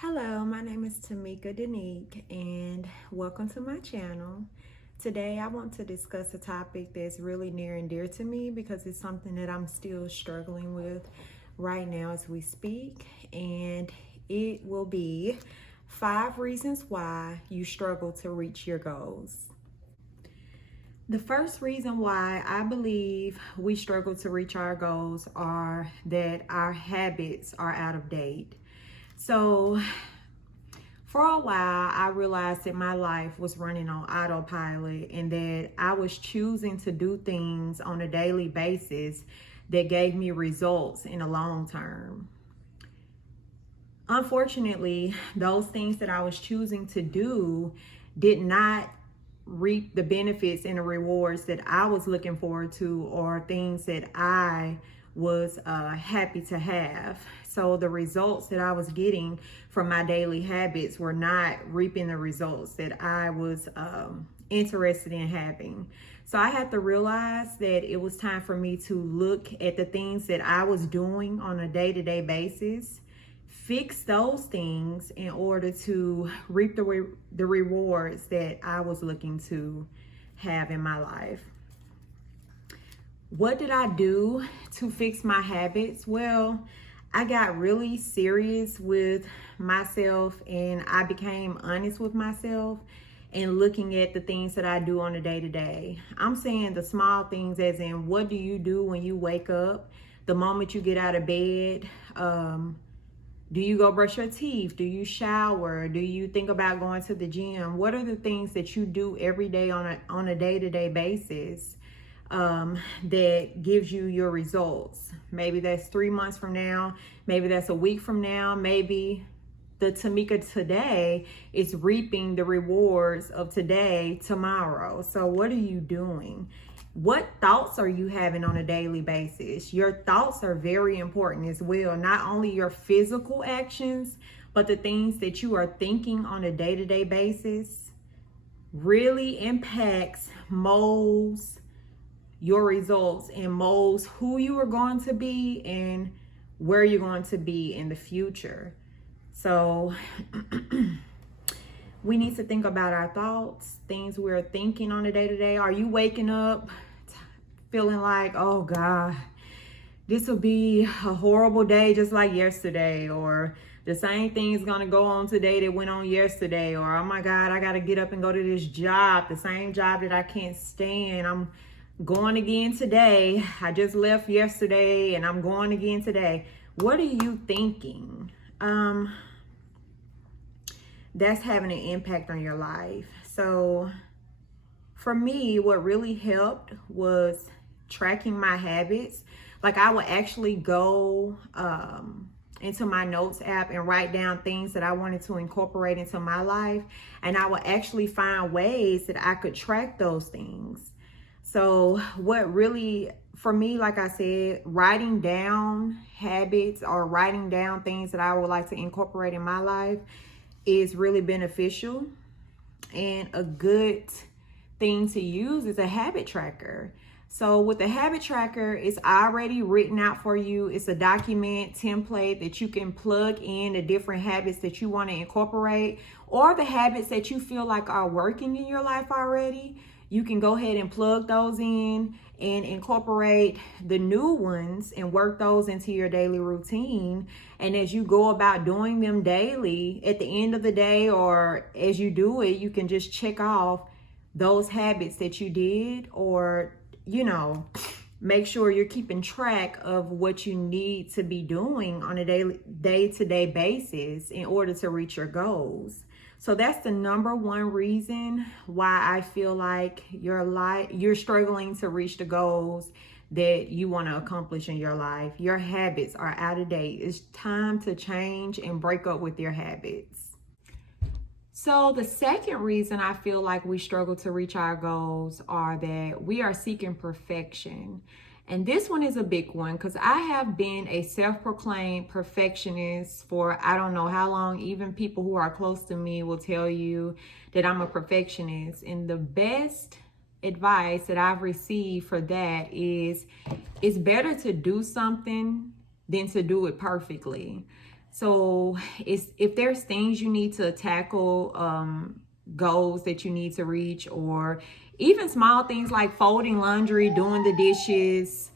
Hello, my name is Tamika Danique, and welcome to my channel. Today, I want to discuss a topic that's really near and dear to me because it's something that I'm still struggling with right now as we speak, and it will be 5 reasons why you struggle to reach your goals. The first reason why I believe we struggle to reach our goals are that our habits are out of date. So, for a while, I realized that my life was running on autopilot and that I was choosing to do things on a daily basis that gave me results in the long term. Unfortunately, those things that I was choosing to do did not reap the benefits and the rewards that I was looking forward to, or things that I was happy to have. So the results that I was getting from my daily habits were not reaping the results that I was interested in having. So I had to realize that it was time for me to look at the things that I was doing on a day-to-day basis, fix those things in order to reap the rewards that I was looking to have in my life. What did I do to fix my habits? Well, I got really serious with myself and I became honest with myself and looking at the things that I do on a day-to-day. I'm saying the small things, as in, what do you do when you wake up? The moment you get out of bed, do you go brush your teeth? Do you shower? Do you think about going to the gym? What are the things that you do every day on a day-to-day basis that gives you your results? Maybe that's 3 months from now. Maybe that's a week from now. Maybe the Tamika today is reaping the rewards of today tomorrow. So what are you doing? What thoughts are you having on a daily basis? Your thoughts are very important as well. Not only your physical actions, but the things that you are thinking on a day-to-day basis really impacts, molds your results and molds who you are going to be and where you're going to be in the future. So we need to think about our thoughts, things we're thinking on a day-to-day. Are you waking up feeling like, oh God, this will be a horrible day just like yesterday, or the same thing is going to go on today that went on yesterday, or oh my God, I got to get up and go to this job, the same job that I can't stand. I'm going again today. I just left yesterday and I'm going again today. What are you thinking? That's having an impact on your life. So for me, what really helped was tracking my habits. Like, I would actually go into my notes app and write down things that I wanted to incorporate into my life. And I would actually find ways that I could track those things. So what really, for me, like I said, writing down habits or writing down things that I would like to incorporate in my life is really beneficial. And a good thing to use is a habit tracker. So with the habit tracker, it's already written out for you. It's a document template that you can plug in the different habits that you want to incorporate, or the habits that you feel like are working in your life already. You can go ahead and plug those in and incorporate the new ones and work those into your daily routine. And as you go about doing them daily, at the end of the day or as you do it, you can just check off those habits that you did, or, make sure you're keeping track of what you need to be doing on a day-to-day basis in order to reach your goals. So that's the number one reason why I feel like you're struggling to reach the goals that you want to accomplish in your life. Your habits are out of date. It's time to change and break up with your habits. So the second reason I feel like we struggle to reach our goals are that we are seeking perfection. And this one is a big one because I have been a self-proclaimed perfectionist for I don't know how long. Even people who are close to me will tell you that I'm a perfectionist. And the best advice that I've received for that is it's better to do something than to do it perfectly. So if there's things you need to tackle, goals that you need to reach, or even small things like folding laundry, doing the dishes,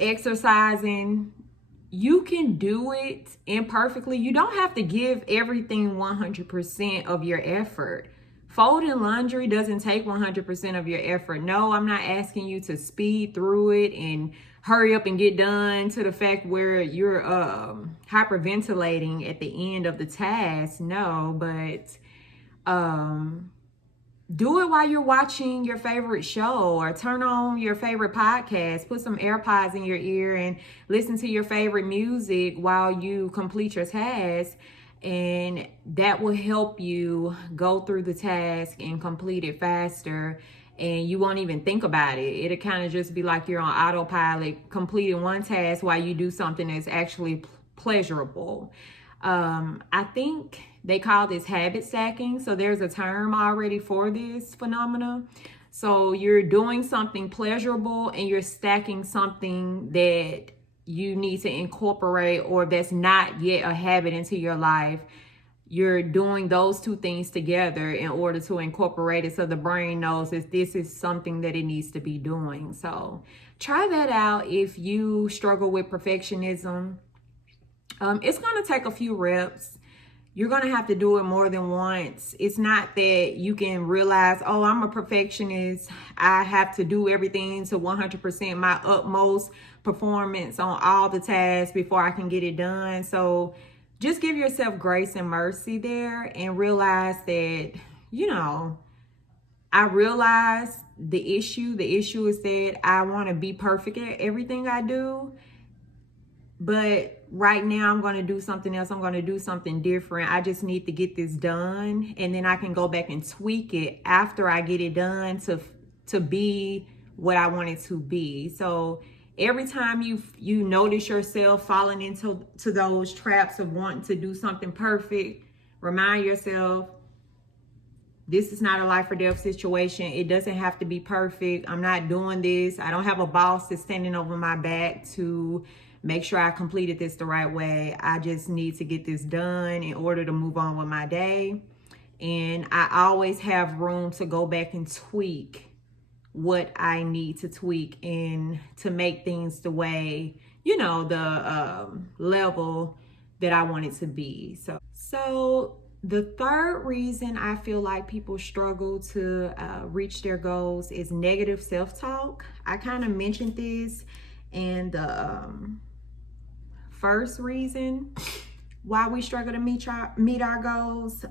exercising, you can do it imperfectly. You don't have to give everything 100% of your effort. Folding laundry doesn't take 100% of your effort. No, I'm not asking you to speed through it and hurry up and get done to the fact where you're hyperventilating at the end of the task. No, but do it while you're watching your favorite show, or turn on your favorite podcast, put some AirPods in your ear and listen to your favorite music while you complete your task. And that will help you go through the task and complete it faster. And you won't even think about it. It'll kind of just be like you're on autopilot, completing one task while you do something that's actually pleasurable. I think they call this habit stacking. So there's a term already for this phenomena. So you're doing something pleasurable and you're stacking something that you need to incorporate, or that's not yet a habit, into your life. You're doing those two things together in order to incorporate it, so the brain knows that this is something that it needs to be doing. So try that out if you struggle with perfectionism. It's going to take a few reps. You're going to have to do it more than once. It's not that you can realize, oh, I'm a perfectionist, I have to do everything to 100%, my utmost performance on all the tasks before I can get it done. So just give yourself grace and mercy there, and realize that, I realize the issue. The issue is that I want to be perfect at everything I do. But right now I'm going to do something else. I'm going to do something different. I just need to get this done. And then I can go back and tweak it after I get it done to be what I want it to be. So every time you notice yourself falling into those traps of wanting to do something perfect, remind yourself, this is not a life or death situation. It doesn't have to be perfect. I'm not doing this. I don't have a boss that's standing over my back to make sure I completed this the right way. I just need to get this done in order to move on with my day. And I always have room to go back and tweak what I need to tweak, and to make things the way, the level that I want it to be. So the third reason I feel like people struggle to reach their goals is negative self-talk. I kind of mentioned this in the first reason why we struggle to meet our goals.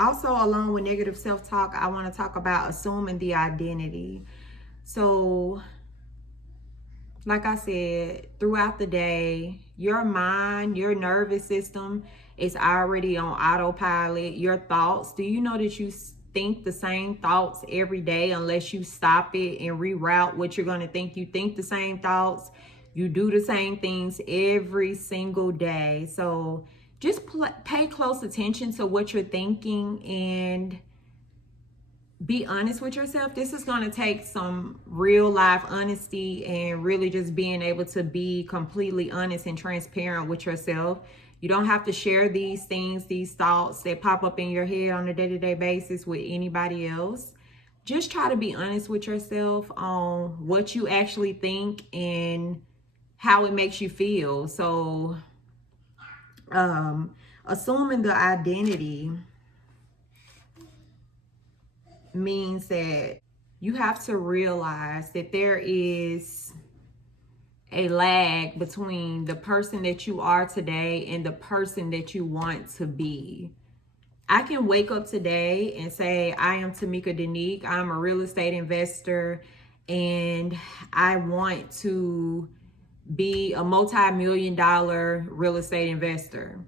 Also, along with negative self-talk, I want to talk about assuming the identity. So, like I said, throughout the day, your mind, your nervous system is already on autopilot. Your thoughts, do you know that you think the same thoughts every day unless you stop it and reroute what you're going to think? You think the same thoughts. You do the same things every single day. So just pay close attention to what you're thinking and be honest with yourself. This is going to take some real life honesty and really just being able to be completely honest and transparent with yourself. You don't have to share these things, these thoughts that pop up in your head on a day-to-day basis with anybody else. Just try to be honest with yourself on what you actually think and how it makes you feel. So, assuming the identity means that you have to realize that there is a lag between the person that you are today and the person that you want to be. I can wake up today and say, I am Tamika Danique. I'm a real estate investor and I want to be a multi-million-dollar real estate investor.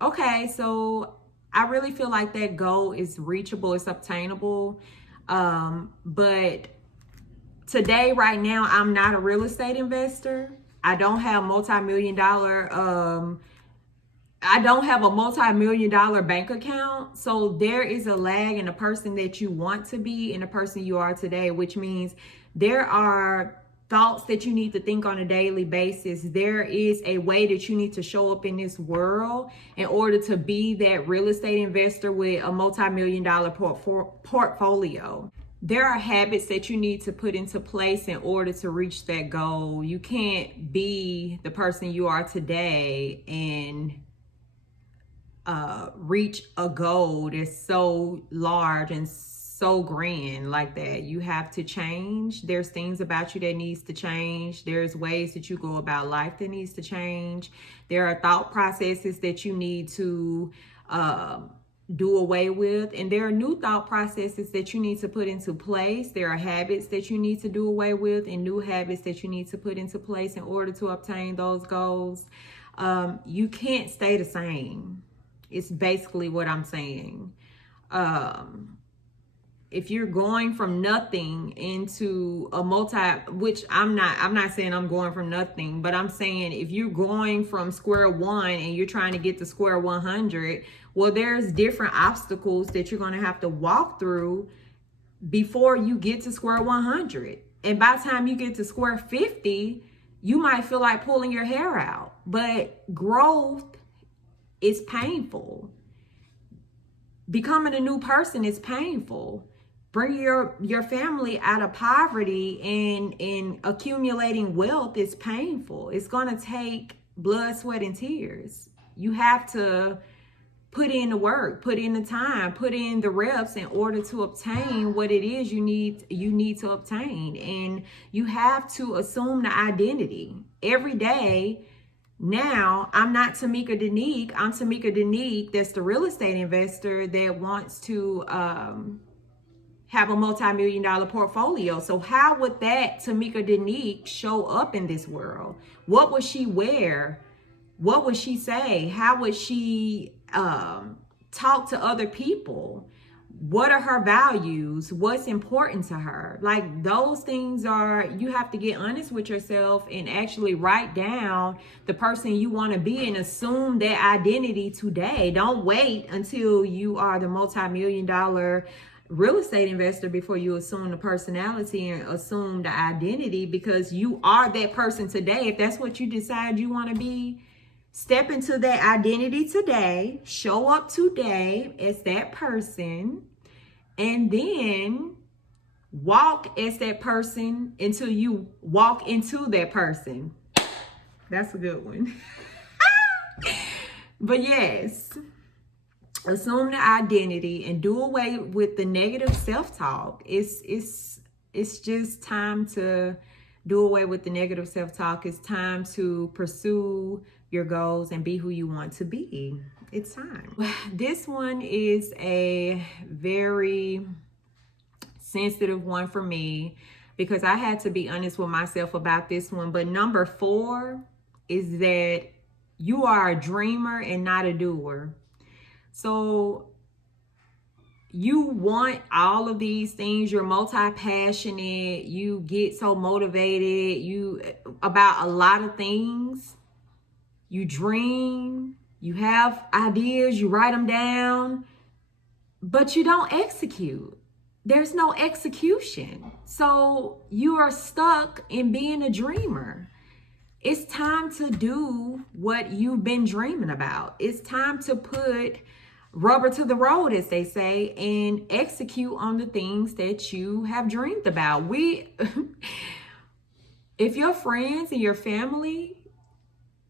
Okay, so I really feel like that goal is reachable, it's obtainable. But today, right now, I'm not a real estate investor. I don't have a multi-million-dollar bank account. So there is a lag in the person that you want to be and the person you are today, which means there are thoughts that you need to think on a daily basis. There is a way that you need to show up in this world in order to be that real estate investor with a multi-million-dollar portfolio. There are habits that you need to put into place in order to reach that goal. You can't be the person you are today and reach a goal that's so large and so grand like that. You have to change. There's things about you that needs to change. There's ways that you go about life that needs to change. There are thought processes that you need to do away with, and there are new thought processes that you need to put into place. There are habits that you need to do away with and new habits that you need to put into place in order to obtain those goals. You can't stay the same. It's basically what I'm saying. If you're going from nothing into a which I'm not saying I'm going from nothing, but I'm saying if you're going from square one and you're trying to get to square 100, well, there's different obstacles that you're going to have to walk through before you get to square 100. And by the time you get to square 50, you might feel like pulling your hair out. But growth is painful. Becoming a new person is painful. Bringing your family out of poverty and accumulating wealth is painful. It's going to take blood, sweat, and tears. You have to put in the work, put in the time, put in the reps in order to obtain what it is you need to obtain. And you have to assume the identity every day. Now, I'm not Tamika Danique. I'm Tamika Danique. That's the real estate investor that wants to have a multi-million-dollar portfolio. So how would that Tamika Danique show up in this world? What would she wear? What would she say? How would she talk to other people? What are her values? What's important to her? Like, those things are, you have to get honest with yourself and actually write down the person you want to be and assume that identity today. Don't wait until you are the multi-million-dollar real estate investor before you assume the personality and assume the identity, because you are that person today. If that's what you decide you want to be, step into that identity today, show up today as that person, and then walk as that person until you walk into that person. That's a good one. But yes, assume the identity and do away with the negative self-talk. It's just time to do away with the negative self-talk. It's time to pursue your goals and be who you want to be. It's time. This one is a very sensitive one for me because I had to be honest with myself about this one. But number 4 is that you are a dreamer and not a doer. So you want all of these things. You're multi-passionate. You get so motivated about a lot of things. You dream. You have ideas. You write them down. But you don't execute. There's no execution. So you are stuck in being a dreamer. It's time to do what you've been dreaming about. It's time to put rubber to the road, as they say, and execute on the things that you have dreamed about. If your friends and your family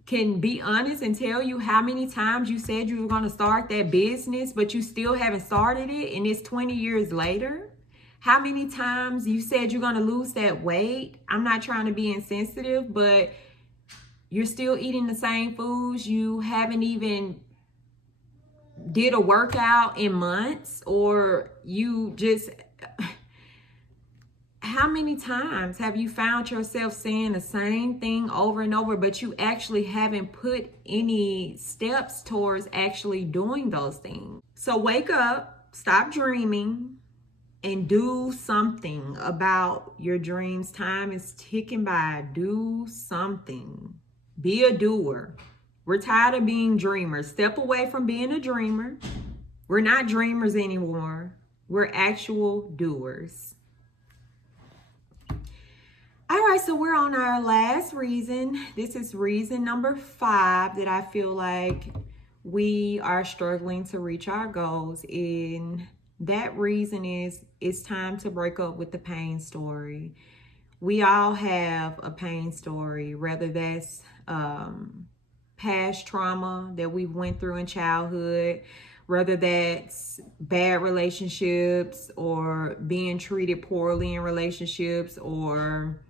can be honest and tell you how many times you said you were going to start that business, but you still haven't started it, and it's 20 years later, how many times you said you're going to lose that weight. I'm not trying to be insensitive, but you're still eating the same foods. You haven't even did a workout in months, or you just, how many times have you found yourself saying the same thing over and over, but you actually haven't put any steps towards actually doing those things? So wake up, stop dreaming, and do something about your dreams. Time is ticking by. Do something. Be a doer. We're tired of being dreamers. Step away from being a dreamer. We're not dreamers anymore. We're actual doers. All right, so we're on our last reason. This is reason number 5 that I feel like we are struggling to reach our goals. And that reason is it's time to break up with the pain story. We all have a pain story, whether that's past trauma that we went through in childhood, whether that's bad relationships or being treated poorly in relationships, or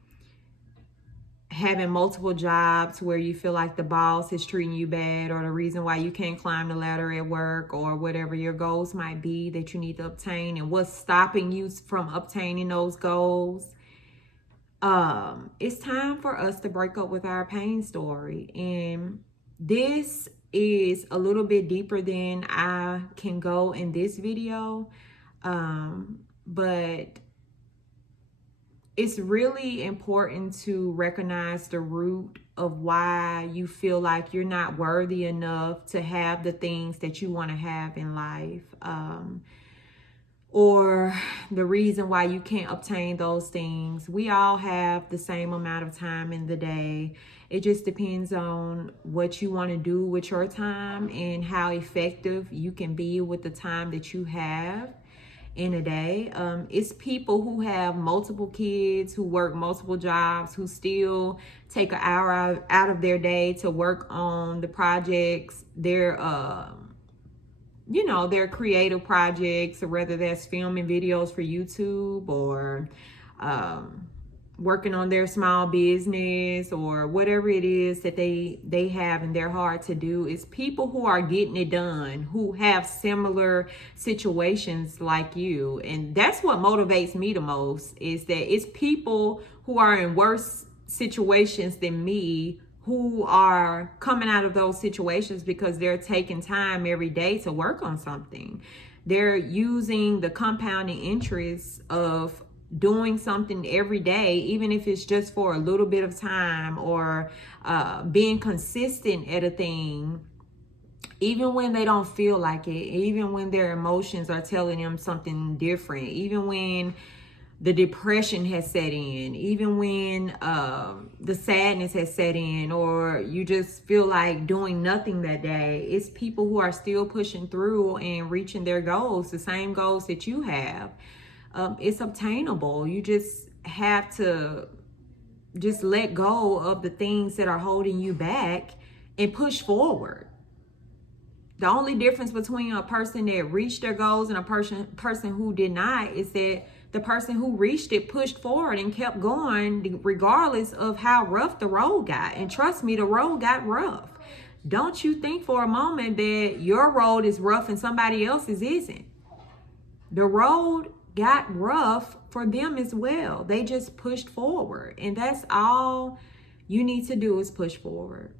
having multiple jobs where you feel like the boss is treating you bad, or the reason why you can't climb the ladder at work, or whatever your goals might be that you need to obtain and what's stopping you from obtaining those goals. It's time for us to break up with our pain story. And this is a little bit deeper than I can go in this video. But it's really important to recognize the root of why you feel like you're not worthy enough to have the things that you want to have in life. Or the reason why you can't obtain those things. We all have the same amount of time in the day. It just depends on what you want to do with your time and how effective you can be with the time that you have in a day. It's people who have multiple kids, who work multiple jobs, who still take an hour out of their day to work on the projects, their creative projects, or whether that's filming videos for YouTube, or working on their small business, or whatever it is that they have and they're hard to do. It's people who are getting it done, who have similar situations like you. And that's what motivates me the most, is that it's people who are in worse situations than me, who are coming out of those situations because they're taking time every day to work on something. They're using the compounding interest of doing something every day, even if it's just for a little bit of time, or being consistent at a thing, even when they don't feel like it, even when their emotions are telling them something different, even when the depression has set in, even when the sadness has set in, or you just feel like doing nothing that day. It's people who are still pushing through and reaching their goals, the same goals that you have. It's obtainable. You just have to just let go of the things that are holding you back and push forward. The only difference between a person that reached their goals and a person who did not is that the person who reached it pushed forward and kept going regardless of how rough the road got. And trust me, the road got rough. Don't you think for a moment that your road is rough and somebody else's isn't. The road got rough for them as well. They just pushed forward. And that's all you need to do, is push forward.